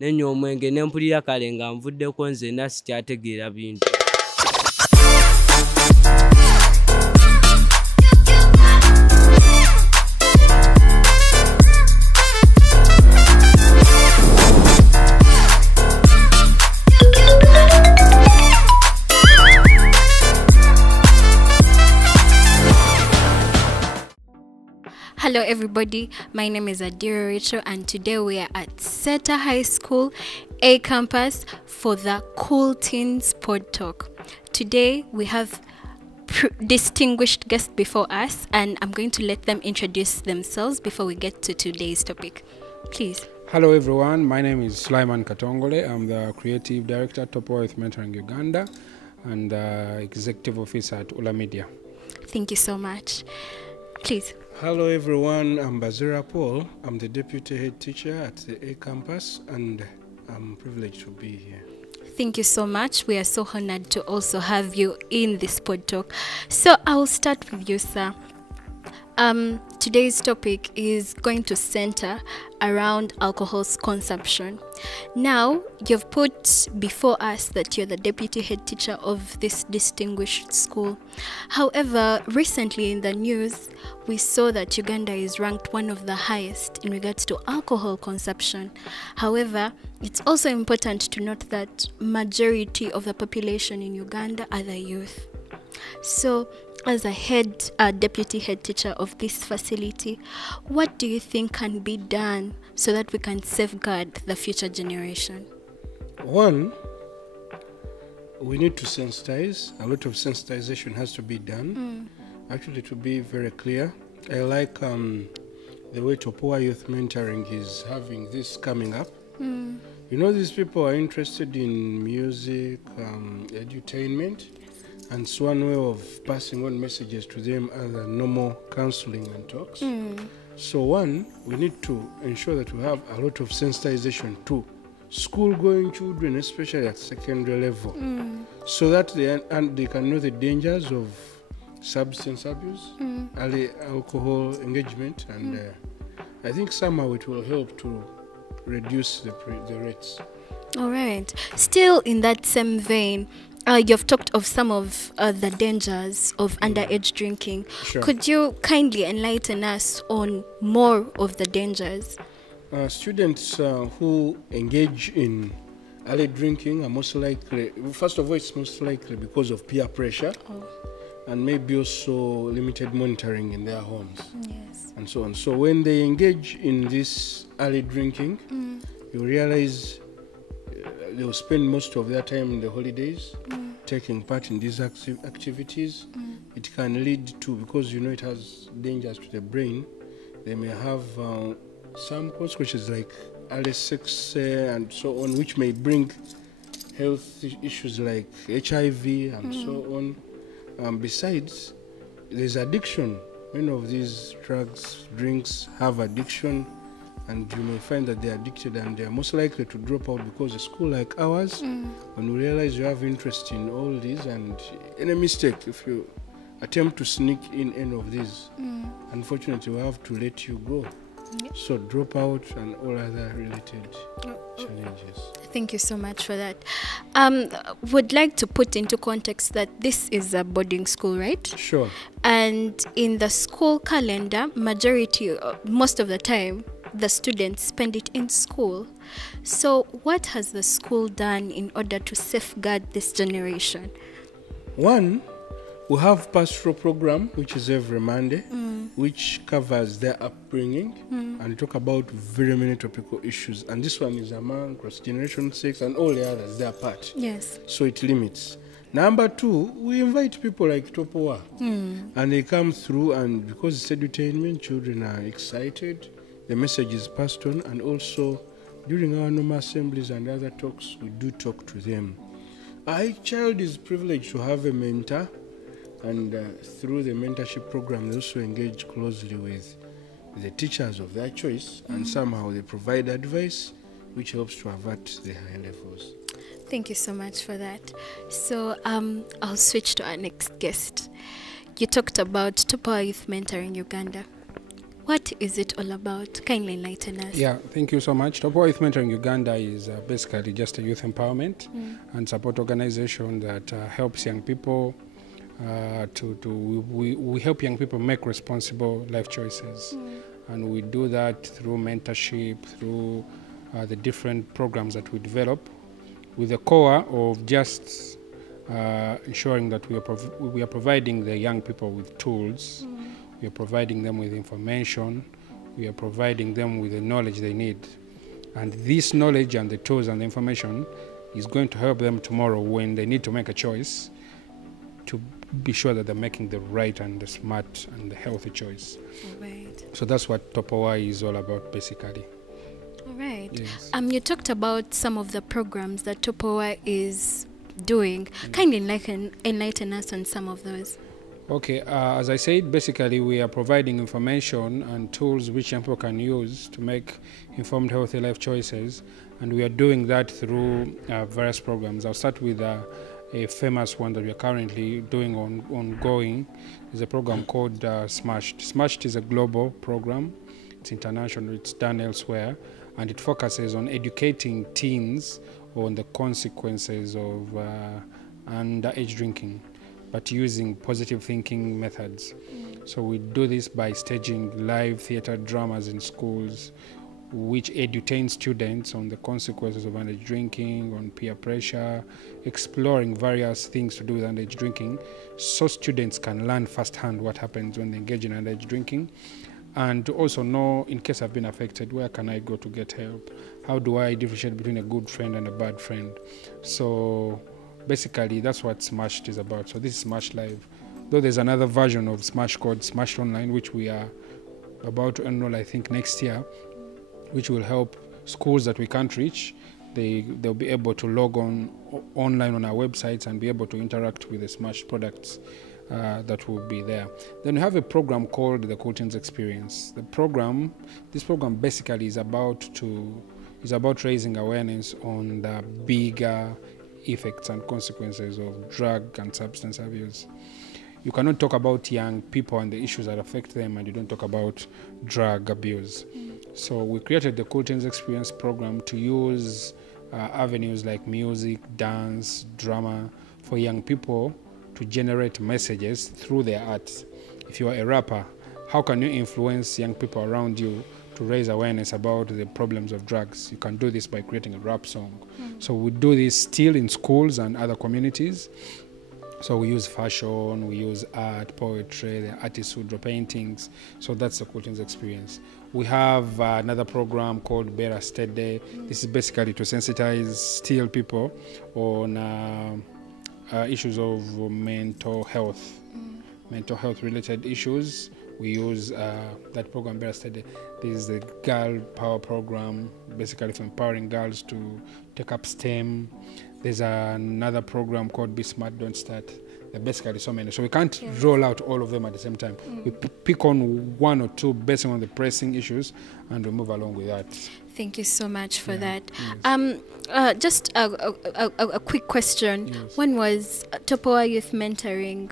nenywa omwenge ne mpulira kale nga nvuddeko nzenna sikyategeera bintu. Hello everybody, my name is Adira Rachel and today we are at Seeta High A Campus for the Cool Teens Pod Talk. Today we have distinguished guests before us and I'm going to let them introduce themselves before we get to today's topic. Please. Hello everyone, my name is Sulaiman Katongole. I'm the Creative Director at Topowa with Mentoring Uganda and Executive Officer at Ula Media. Thank you so much. Please. Hello everyone, I'm Bazira Paul. I'm the Deputy Head Teacher at the A Campus and I'm privileged to be here. Thank you so much. We are so honored to also have you in this pod talk. So I'll start with you, sir. Today's topic is going to center around alcohol consumption. Now, you've put before us that you're the deputy head teacher of this distinguished school. However, recently in the news, we saw that Uganda is ranked one of the highest in regards to alcohol consumption. However, it's also important to note that majority of the population in Uganda are the youth. So, as a deputy head teacher of this facility, what do you think can be done so that we can safeguard the future generation? One, we need to sensitize. A lot of sensitization has to be done. Actually, to be very clear, I like the way Topowa Youth Mentoring is having this coming up. You know, these people are interested in music, edutainment. And it's one way of passing on messages to them other normal counseling and talks. So one, we need to ensure that we have a lot of sensitization to school-going children, especially at secondary level, so that they can know the dangers of substance abuse, early alcohol engagement, and I think somehow it will help to reduce the rates. All right. Still in that same vein, you've talked of some of the dangers of underage drinking. Sure. Could you kindly enlighten us on more of the dangers? Students who engage in early drinking are most likely, first of all, it's most likely because of peer pressure and maybe also limited monitoring in their homes. Yes. And so on. So when they engage in this early drinking, you realize they will spend most of their time in the holidays taking part in these activities. It can lead to, because you know it has dangers to the brain, they may have some consequences like early sex and so on, which may bring health issues like HIV and so on. Besides, there's addiction. Many of these drugs, drinks have addiction, and you may find that they're addicted and they're most likely to drop out because a school like ours, when we realize you have interest in all these, and any mistake, if you attempt to sneak in any of these, unfortunately we have to let you go. So drop out and all other related challenges. Thank you so much for that. Would like to put into context that this is a boarding school, right? Sure. And in the school calendar, most of the time, the students spend it in school. So what has the school done in order to safeguard this generation? One, we have pastoral program, which is every Monday, which covers their upbringing and talk about very many topical issues. And this one is among cross-generation sex and all the others, they are part. Yes. So it limits. Number two, we invite people like Topowa. And they come through, and because it's edutainment, children are excited. The message is passed on, and also during our normal assemblies and other talks, we do talk to them. Our child is privileged to have a mentor, and through the mentorship program, they also engage closely with the teachers of their choice, and somehow they provide advice, which helps to avert the high levels. Thank you so much for that. So I'll switch to our next guest. You talked about Topowa Youth Mentoring Uganda. What is it all about? Kindly enlighten us. Yeah, thank you so much. Topowa Youth Mentoring Uganda is basically just a youth empowerment and support organization that helps young people we help young people make responsible life choices. And we do that through mentorship, through the different programs that we develop, with the core of just ensuring that we are providing the young people with tools, we are providing them with information, we are providing them with the knowledge they need. And this knowledge and the tools and the information is going to help them tomorrow when they need to make a choice, to be sure that they're making the right and the smart and the healthy choice. All right. So that's what Topowa is all about, basically. All right. Yes. You talked about some of the programs that Topowa is doing. Kindly enlighten us on some of those. Okay, as I said, basically we are providing information and tools which young people can use to make informed, healthy life choices, and we are doing that through various programs. I'll start with a famous one that we are currently doing ongoing. Is a program called Smashed. Smashed is a global program. It's international. It's done elsewhere, and it focuses on educating teens on the consequences of underage drinking, but using positive thinking methods. So we do this by staging live theater dramas in schools, which edutain students on the consequences of underage drinking, on peer pressure, exploring various things to do with underage drinking, so students can learn firsthand what happens when they engage in underage drinking, and to also know, in case I've been affected, where can I go to get help? How do I differentiate between a good friend and a bad friend? So basically, that's what Smashed is about. So this is Smashed Live. Though there's another version of Smash called Smashed Online, which we are about to enroll, I think, next year, which will help schools that we can't reach. They'll be able to log on online on our websites and be able to interact with the Smashed products that will be there. Then we have a program called the Cool Teens Experience. This program basically is about raising awareness on the bigger effects and consequences of drug and substance abuse. You cannot talk about young people and the issues that affect them and you don't talk about drug abuse. So we created the Cool Teens Experience program to use avenues like music, dance, drama for young people to generate messages through their art. If you are a rapper, how can you influence young people around you to raise awareness about the problems of drugs? You can do this by creating a rap song. So we do this still in schools and other communities. So we use fashion, we use art, poetry, the artists who draw paintings. So that's the Cool Teens Experience. We have another program called Better State Day. This is basically to sensitize still people on issues of mental health related issues. We use that program, Better State Day. This is the Girl Power Program, basically for empowering girls to take up STEM. There's another program called Be Smart, Don't Start. There are basically so many. So we can't roll out all of them at the same time. We pick on one or two based on the pressing issues and we move along with that. Thank you so much for that. Yes. Just a quick question. Yes. When was Topowa Youth Mentoring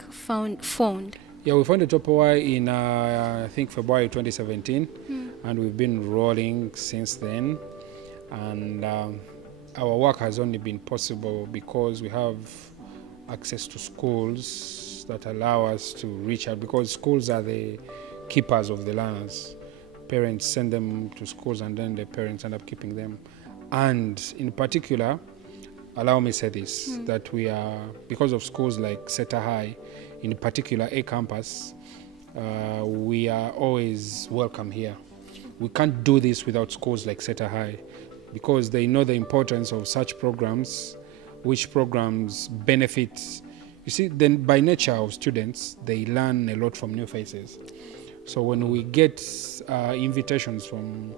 formed? Yeah, we founded Topowa in, I think, February 2017. And we've been rolling since then. And our work has only been possible because we have access to schools that allow us to reach out, because schools are the keepers of the learners. Parents send them to schools and then the parents end up keeping them. And in particular, allow me to say this, that we are, because of schools like Seeta High, in particular A Campus, we are always welcome here. We can't do this without schools like Seeta High, because they know the importance of such programs, which programs benefit. You see, then by nature of students, they learn a lot from new faces. So when we get invitations from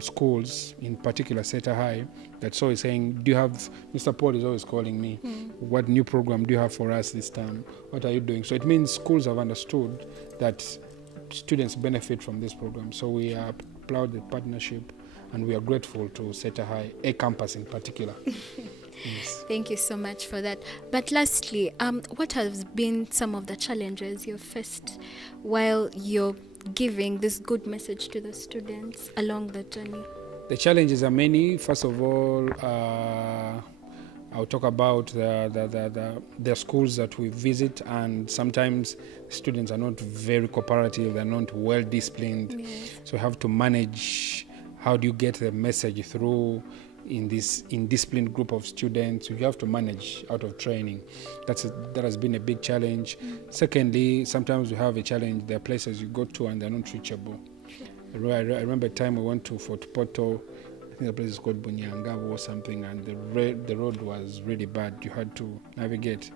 schools, in particular Seeta High, that's always saying, do you have, Mr. Paul is always calling me, what new program do you have for us this time? What are you doing? So it means schools have understood that students benefit from this program. So we applaud the partnership and we are grateful to Seeta High A Campus in particular. Yes. Thank you so much for that. But lastly, what has been some of the challenges you've faced while you're giving this good message to the students along the journey? The challenges are many. First of all, I'll talk about the schools that we visit, and sometimes students are not very cooperative, they're not well disciplined. Yes. So you have to manage how do you get the message through in this indisciplined group of students. You have to manage out of training. That has been a big challenge. Secondly, sometimes you have a challenge, there are places you go to and they're not reachable. I remember a time we went to Fort Portal, I think the place is called Bunyangabo or something, and the road was really bad. You had to navigate.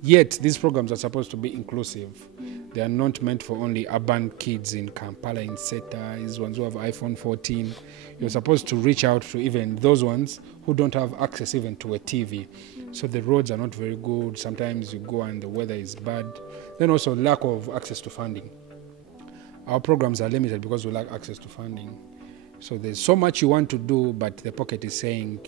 Yet, these programs are supposed to be inclusive. They are not meant for only urban kids in Kampala, in Seeta, these ones who have iPhone 14. You're supposed to reach out to even those ones who don't have access even to a TV. So the roads are not very good. Sometimes you go and the weather is bad. Then also lack of access to funding. Our programs are limited because we lack access to funding. So there's so much you want to do, but the pocket is saying,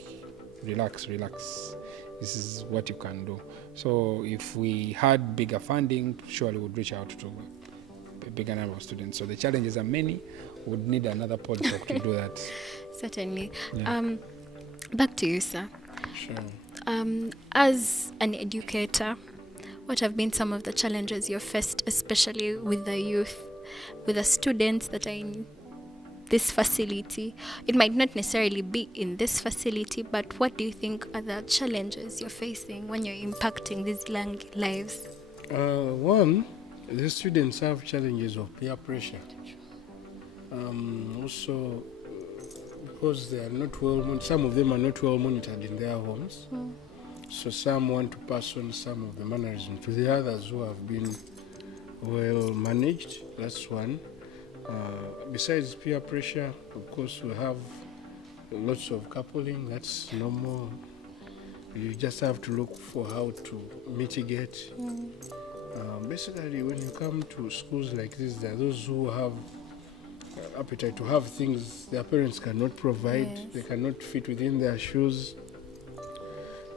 relax, relax. This is what you can do. So if we had bigger funding, surely we would reach out to a bigger number of students. So the challenges are many. We would need another podcast to do that. Certainly. Yeah. Back to you, sir. Sure. As an educator, what have been some of the challenges you faced, especially with the youth, with the students that are in this facility? It might not necessarily be in this facility, but what do you think are the challenges you're facing when you're impacting these lives? One, the students have challenges of peer pressure. Also, because they are not some of them are not well monitored in their homes. So some want to pass on some of the mannerisms to the others who have been well managed. That's one. Besides peer pressure, of course, we have lots of coupling. That's normal. You just have to look for how to mitigate. Basically, when you come to schools like this, there are those who have appetite to have things their parents cannot provide. Yes. They cannot fit within their shoes.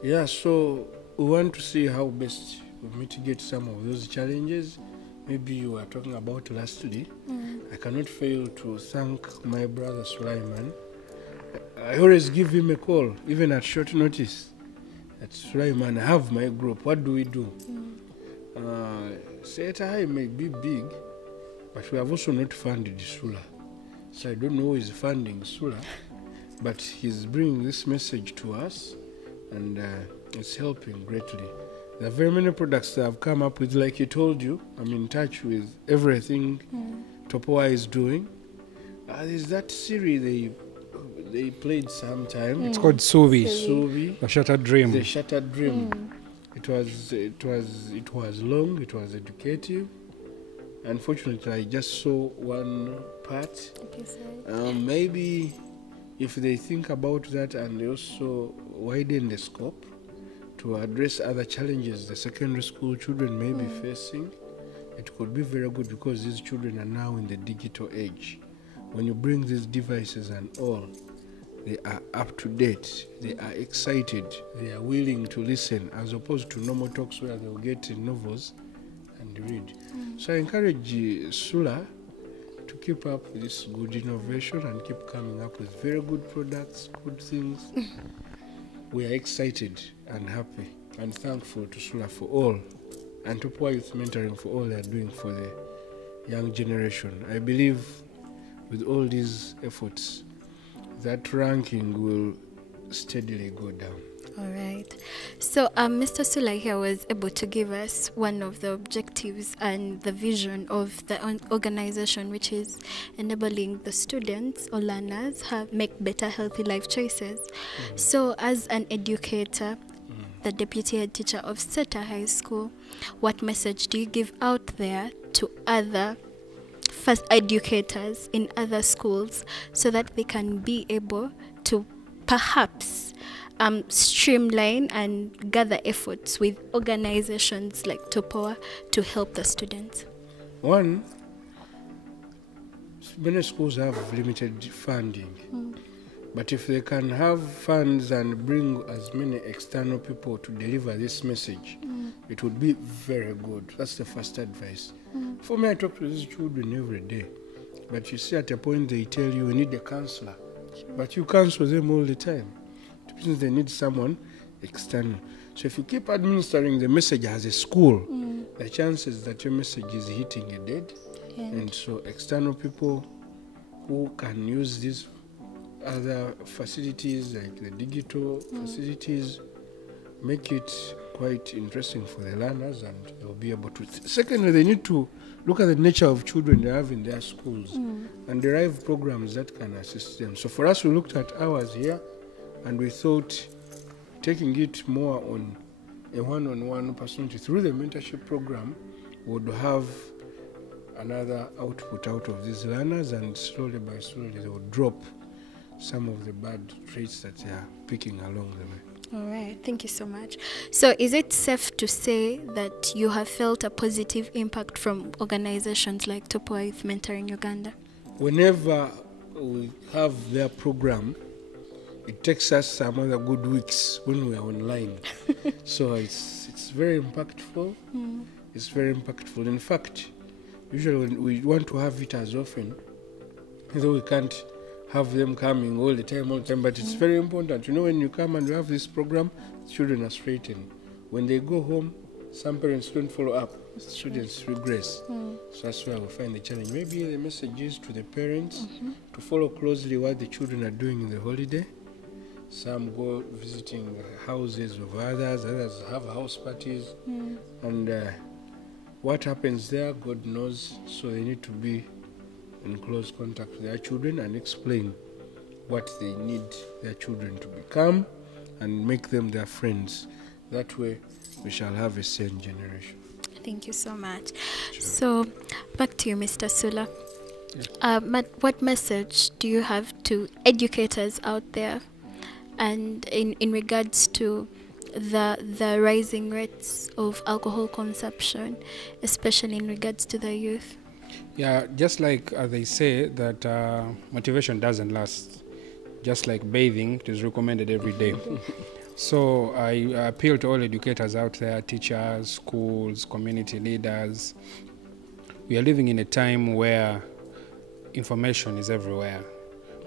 Yeah, so we want to see how best we mitigate some of those challenges. Maybe you were talking about lastly. I cannot fail to thank my brother Sulaiman. I always give him a call, even at short notice. At Sulaiman, I have my group. What do we do? Seeta High may be big, but we have also not funded Sula. So I don't know who is funding Sula, but he's bringing this message to us, and it's helping greatly. There are very many products that I've come up with, like he told you. I'm in touch with everything Topowa is doing. There's that series they played sometime. It's called Suvi, Suvi, The Shattered Dream. The Shattered Dream. It was long. It was educative. Unfortunately, I just saw one part. Maybe if they think about that and they also widen the scope to address other challenges the secondary school children may be facing, it could be very good, because these children are now in the digital age. When you bring these devices and all, they are up to date, they are excited, they are willing to listen, as opposed to normal talks where they'll get novels and read. So I encourage Sula to keep up with this good innovation and keep coming up with very good products, good things. We are excited and happy and thankful to Sula for all, and to Topowa Youth Mentoring for all they are doing for the young generation. I believe with all these efforts, that ranking will steadily go down. All right. So Mr. Sulai here was able to give us one of the objectives and the vision of the organization, which is enabling the students or learners make better, healthy life choices. So as an educator, the deputy head teacher of Seeta High School, what message do you give out there to other first educators in other schools so that they can be able to perhaps streamline and gather efforts with organizations like Topowa to help the students? One, many schools have limited funding, but if they can have funds and bring as many external people to deliver this message, it would be very good. That's the first advice. For me, I talk to these children every day. But you see, at a point, they tell you, we need a counselor. But you counsel them all the time. It means they need someone external. So if you keep administering the message as a school, the chances that your message is hitting a dead. And so external people who can use these other facilities, like the digital facilities, make it quite interesting for the learners, and they'll be able to. Secondly, they need to look at the nature of children they have in their schools and derive programs that can assist them. So for us, we looked at ours here, and we thought taking it more on a one-on-one opportunity through the mentorship program would have another output out of these learners, and slowly by slowly they would drop some of the bad traits that they are picking along the way. All right, thank you so much. So is it safe to say that you have felt a positive impact from organizations like Topowa Youth Mentoring Uganda? Whenever we have their program, it takes us some other good weeks when we are online. So it's very impactful. It's very impactful. In fact, usually when we want to have it as often, though we can't have them coming all the time, but it's very important. You know, when you come and you have this program, children are straightened. When they go home, some parents don't follow up. Students regress. So that's where we find the challenge. Maybe the message is to the parents to follow closely what the children are doing in the holiday. Some go visiting the houses of others have house parties. And what happens there, God knows. So they need to be in close contact with their children and explain what they need their children to become and make them their friends. That way we shall have a sane generation. Thank you so much. Sure. So back to you, Mr. Sula. What message do you have to educators out there, and in regards to the rising rates of alcohol consumption, especially in regards to the youth? Yeah, just like they say that motivation doesn't last. Just like bathing, it is recommended every day. So I appeal to all educators out there, teachers, schools, community leaders. We are living in a time where information is everywhere.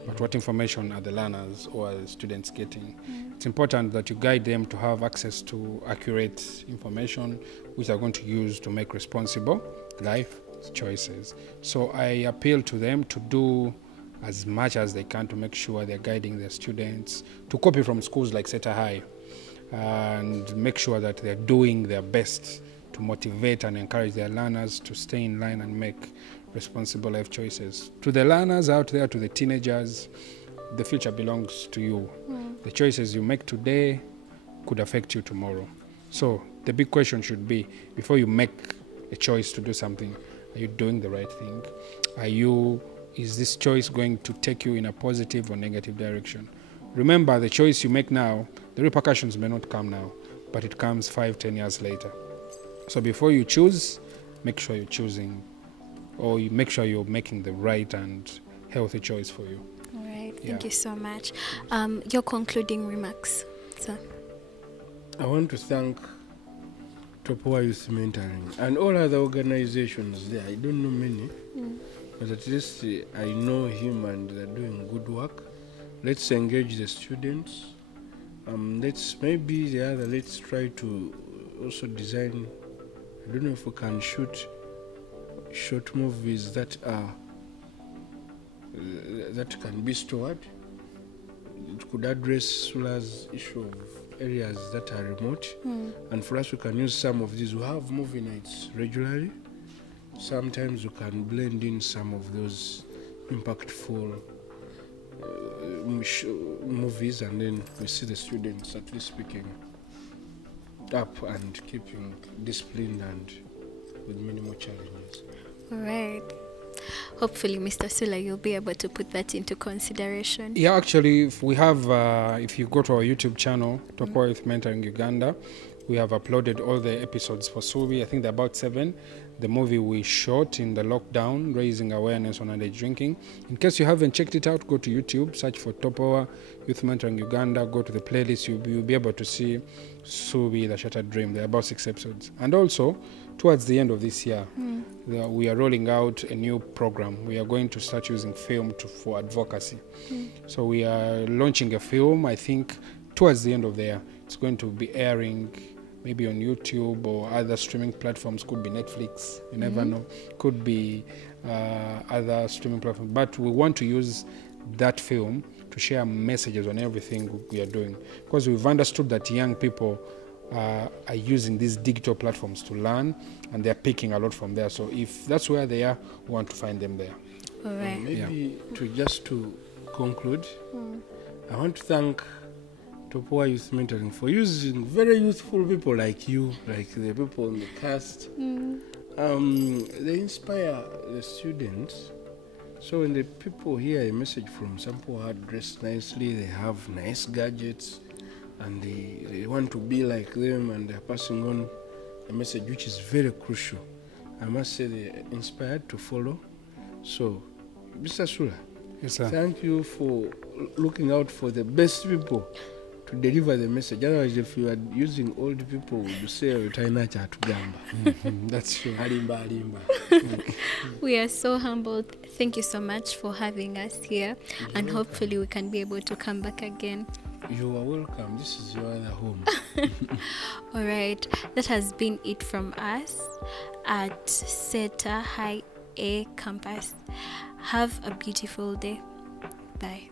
But what information are the learners or are the students getting? It's important that you guide them to have access to accurate information, which they're going to use to make responsible life choices. So I appeal to them to do as much as they can to make sure they're guiding their students, to copy from schools like Seeta High, and make sure that they're doing their best to motivate and encourage their learners to stay in line and make responsible life choices. To the learners out there, to the teenagers, the future belongs to you. The choices you make today could affect you tomorrow. So the big question should be, before you make a choice to do something, are you doing the right thing? Is this choice going to take you in a positive or negative direction? Remember, the choice you make now, the repercussions may not come now, but it comes 5-10 years later. So before you choose, make sure you're choosing, or you make sure you're making the right and healthy choice for you. All right, thank you so much. Your concluding remarks, sir. I want to thank Topowa Youth Mentoring and all other organizations there. I don't know many, but at least I know him and they're doing good work. Let's engage the students. Let's try to also design, I don't know if we can shoot short movies that can be stored. It could address Sula's issue of areas that are remote, and for us we can use some of these. We have movie nights regularly. Sometimes we can blend in some of those impactful movies, and then we see the students at least picking up and keeping disciplined and with minimal challenges. All right. Hopefully, Mr. Sula, you'll be able to put that into consideration. Yeah, actually, if you go to our YouTube channel, Topowa Youth Mentoring Uganda, We have uploaded all the episodes for Subi. I think they're about 7. The movie we shot in the lockdown, raising awareness on underage drinking. In case you haven't checked it out, go to YouTube, search for Topowa Youth Mentoring Uganda, go to the playlist, you'll be able to see Subi, The Shattered Dream. There are about 6 episodes. And also, towards the end of this year, we are rolling out a new program. We are going to start using film for advocacy. So we are launching a film, I think, towards the end of the year. It's going to be airing maybe on YouTube or other streaming platforms. Could be Netflix, you never know. Could be other streaming platforms. But we want to use that film to share messages on everything we are doing, because we've understood that young people are using these digital platforms to learn, and they're picking a lot from there. So if that's where they are, we want to find them there. All right. Maybe to conclude, I want to thank Topowa Youth Mentoring for using very youthful people like you, like the people in the cast. They inspire the students. So when the people hear a message from some people who are dressed nicely, they have nice gadgets, and they want to be like them, and they're passing on a message which is very crucial. I must say they're inspired to follow. So, Mr. Sula, Yes, sir. thank you for looking out for the best people to deliver the message. Otherwise, if you are using old people, you say utainacha atugamba. That's true. Alimba alimba. We are so humbled. Thank you so much for having us here, and hopefully we can be able to come back again. You are welcome. This is your other home. All right, that has been it from us at Seeta High A Campus. Have a beautiful day. Bye.